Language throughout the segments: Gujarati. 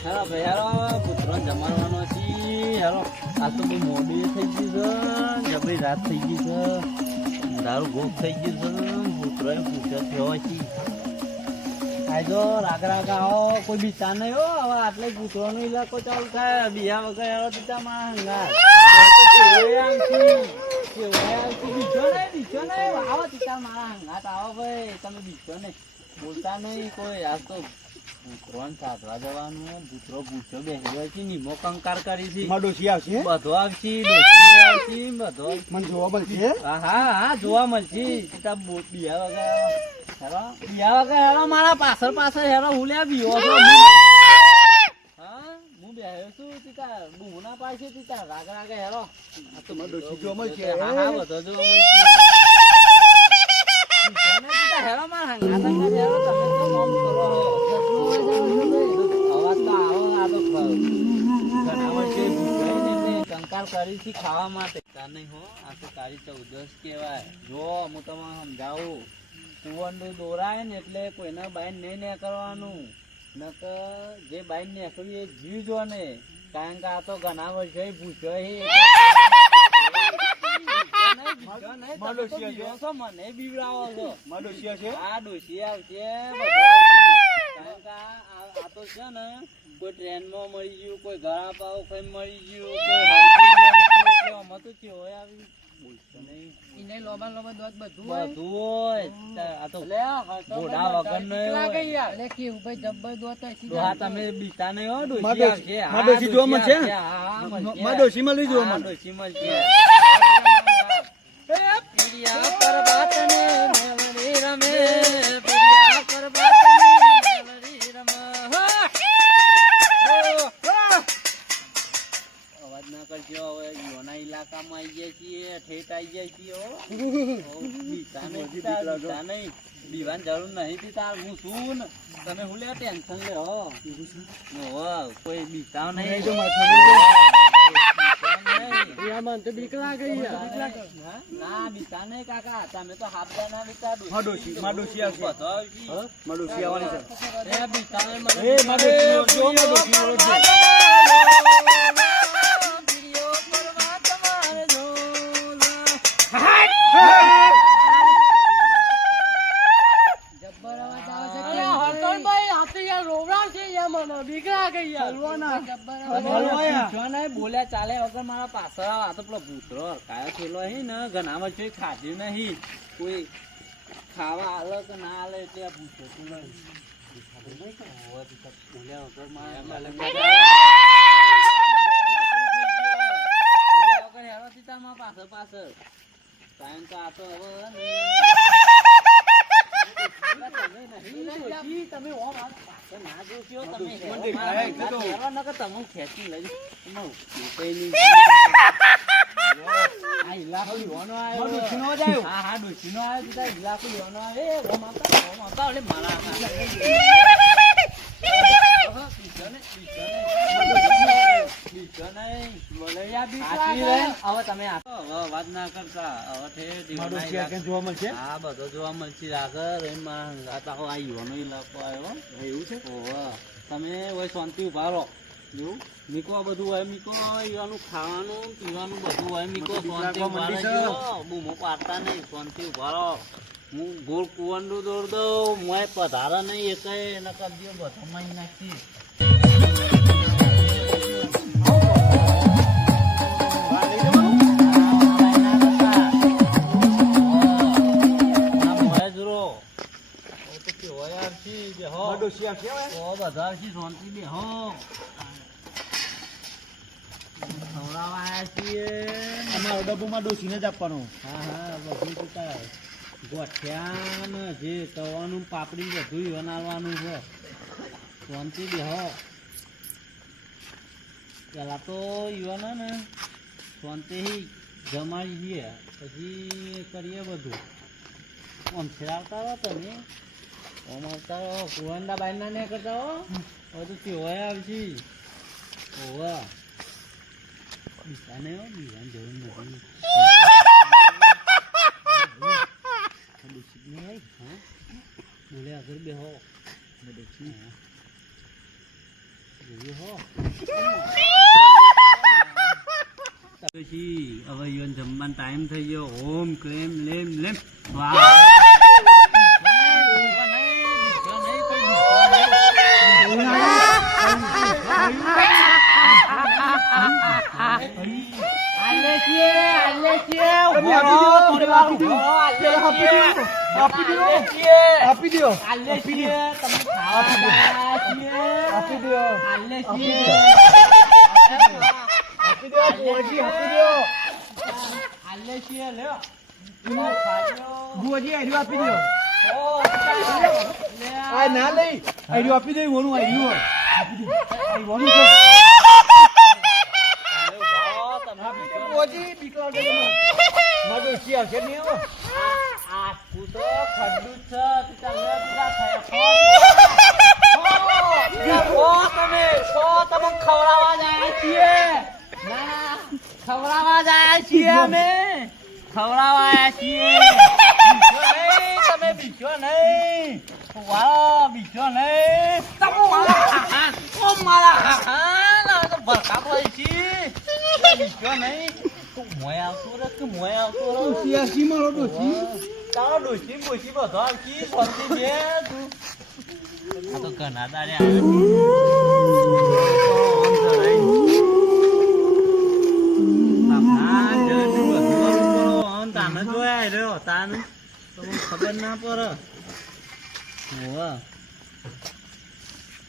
હેરો ભાઈ હેરો પુત્રો જમાડવાનો છે હેરો આ તો બહુ મોડી થઈ ગયું છે જબરી રાત થઈ ગઈ છે દારૂ ભૂખ થઈ ગયું છે પુત્રોએ પૂછે થયો છે આજો રાગ રાગ આવો કોઈ બીતા નહીં હો હવે આટલે પુત્રોનો ઇલાકો ચાલુ થાય બિયા વગર હેરો તીતા માં હંગા બીજો નહીં આવો તીતા મારા હંગાત આવો ભાઈ તમે બીજો નહીં બોલતા નહીં કોઈ આ તો પુત્રોને સાધવા જવાનું પુત્રો પૂછો બેસી છે નીમો કંકાર કરી છે ડોસી આવશે બધો આવશે ડોસી આવશે બધો મને જોવા મળશે હા જોવા મળશે તીતા બિયા વગર હેરો બિયા વગર હેરો મારા પાછળ પાછળ હેરો હુલ્યા બીઓ છો હા હું બેહ્યો છું તીતા બુના પાસે તીતા રાગ રાગે હેરો આ તો ડોસી જોવા મળશે હા બધો જોવા મળશે હેરો મારા હંગાત હેરો તમે તો મોમ કરો અવાજ તો આવો આ તો ઘણા વર્ષે કંકાર કરી છે ખાવા માટે નહીં હો આ તો તારી 14 કહેવાય જો હું તમને સમજાવું કુવરનું દોરાય ને એટલે કોઈના બાઈન નહીં કરવાનું નકર જે બાઈન નીકળ્યું એ જીવ જો ને કારણ કે આ તો ઘણા વર્ષે પૂછ્યો મને બીવડાવો છો આ ડોસી આવશે કારણ કે આ તો છે ને કોઈ ટ્રેનમાં મળી ગયું કોઈ ગળા પાવ કઈ મળી ગયું કોઈ હળદી મળી ગયું એટલે આમાં તો કેવો આવી તમે બીતા નહીં હો ડોસી જોવા મળશે ડોસી મળી જોવા ડોસી મળશે પીડિયા પર બાત ને મેલડી રમે પીડિયા પર બાત ને મેલડી રમે અવાજ ના કરજો હવે યોના ઇલાકામાં આવી જાય છીએ ઠેઠ આવી જાય છીએ બીતા નહીં બીવાની જરૂર નહીં પીતા હું શું ને તમે હું લે ટેન્શન લે હો કોઈ બીતા નહીં બીક લાગે ના બીતા નહીં કાકા તમે તો હાફદા ના બીતા ડોસી આવશે ડોસી આવવાની છે બીતા બોલ્યા ચાલે વગર મારા પાછળ આ તો પેલો ભૂતરો કાયો થયેલો હે ને ઘણા છે ખાધ્યું નહીં કોઈ ખાવા આલે કે ના આલે એટલે પૂછો બોલ્યા વગર મારા પાછળ પાછળ કારણ કે આ તો હવે તમે ના જોશો તમે ખેંચી લઈ આ ઇલાકો લેવાનો આવ્યો હા ડોસી નો આવ્યો ઇલાકો લેવાનો આવે મારા હવે તમે વાત ના કરતા હવે જોવા મળશે હા બધો જોવા મળશે આગળ આ યુવાનો ઇલાકો આવ્યો એવું છે તમે હોય શાંતિ ઉભા રહો એવું મીકો બધું હોય મીકો યુવાનું ખાવાનું પીવાનું બધું હોય મીકો શાંતિ ઉભા બૂમો પાડતા નહીં શાંતિ ઉભા રહો હું ગોળ કુવાનું દોડ દઉં મોય પધારા નહીં એ કઈ એને કરી દો બધો મારી નાખી અમારો ડબ્બુમાં ડોસીને જ આપવાનો હા બધું ગોઠિયા ને જે તવાનું પાપડી બધું બનાવવાનું છે શાંતિ બેહો પેલા તો યુવાના ને શાંતિ જમાડીએ પછી કરીએ બધું આમ ફેરાવતા રહો તમે આમ આવતા રહો કુવાંડા બાયના ને કરતા હો બધું કેવાય આવશે ઓવા બીજા ને બીજાની જરૂર નથી બોલે આગળ બેહો પછી હવે ઈવન જમવાનો ટાઈમ થઈ ગયો. ઓમ ક્લેમ લેમ લેમ વાહ આપી દો ગુવાજી આયરું આપી દો. આ ના લઈ આયરું આપી દે. વોનું આયરું આપી દે. આ વોનું છે. ગુવાજી બીક લાગે તમને. મારો ડોશી આવશે નહીં આવો. આ કૂતો ખડ્ડું છે તમે ખવડાવવા જાય છીએ. ના ખવડાવવા જાય છીએ અમે. ખવડાવવા છીએ. તમે બીજો નહીં. વાહ બીજો નહીં. તમે મારા ભરકા પડે છે. બીજો નહીં. તું મોય આવતો રે તું મોય આવતો રે. સિયાસી મારો ડોશી. તારો ડોશી બોશી બધો આવતી શાંતિ બે તું. આ તો ઘણા દાડે આવે તાને જોયા રહ્યો તાને તમને ખબર ના પડે.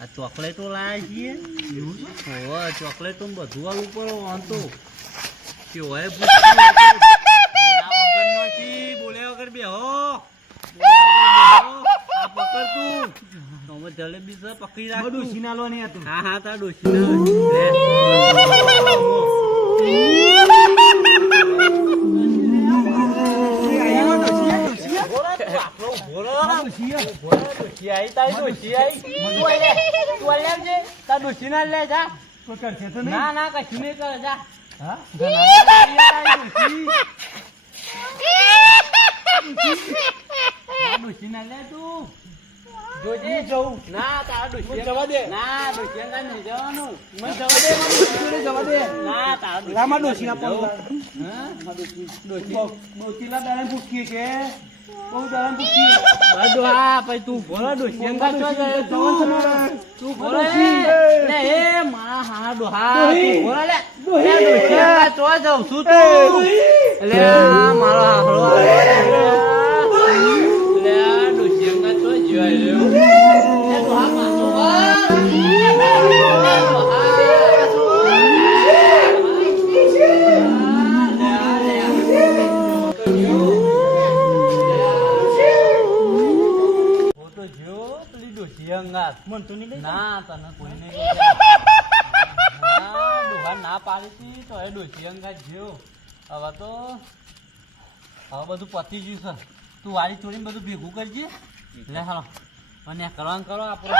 આ ચોકલેટો લાયા છીએ. ચોકલેટો બધું આવું પડે વાંધો કેવાય વગર નથી. બોલ્યા વગર બેહો. આ પકડ તું. તમે જલેબી છે પકડી રાખ. ડોશી ના લો નહીં હતું. હા તાર ડોશી ના લે જા. ના કશું નહીં કરે જા. ડોશી ના લે તું. જોજે જવું. ના તારા ડોશી જવા દે. ના ડોશી નહીં જવાનું. મને જવા દે. જવા દે. ના તારા રામા ડોશી ના પણ ડોશી દાડા ભૂખીએ કે બહુ દાડા ભૂખીએ. હા પછી તું બોલો ડોશી અંગા ચો જાય તું બોલો લે એ મારા હા ડોહા તું બોલો લે ડોશી અંગા ચો જાઉં છું તું. લે મારો હાહળો લે ડોશી અંગા ચો જાય લે ડોહા માનો ના તને કોઈ નહીં ડોહા ના પાડી તો એ ડોશી અંગા જેવો. હવે તો હવે બધું પતી ગયું છે. તું વાળી ચોરીને બધું ભેગું કરજે. લે હાલો અને કરવાનું કરો આપણે.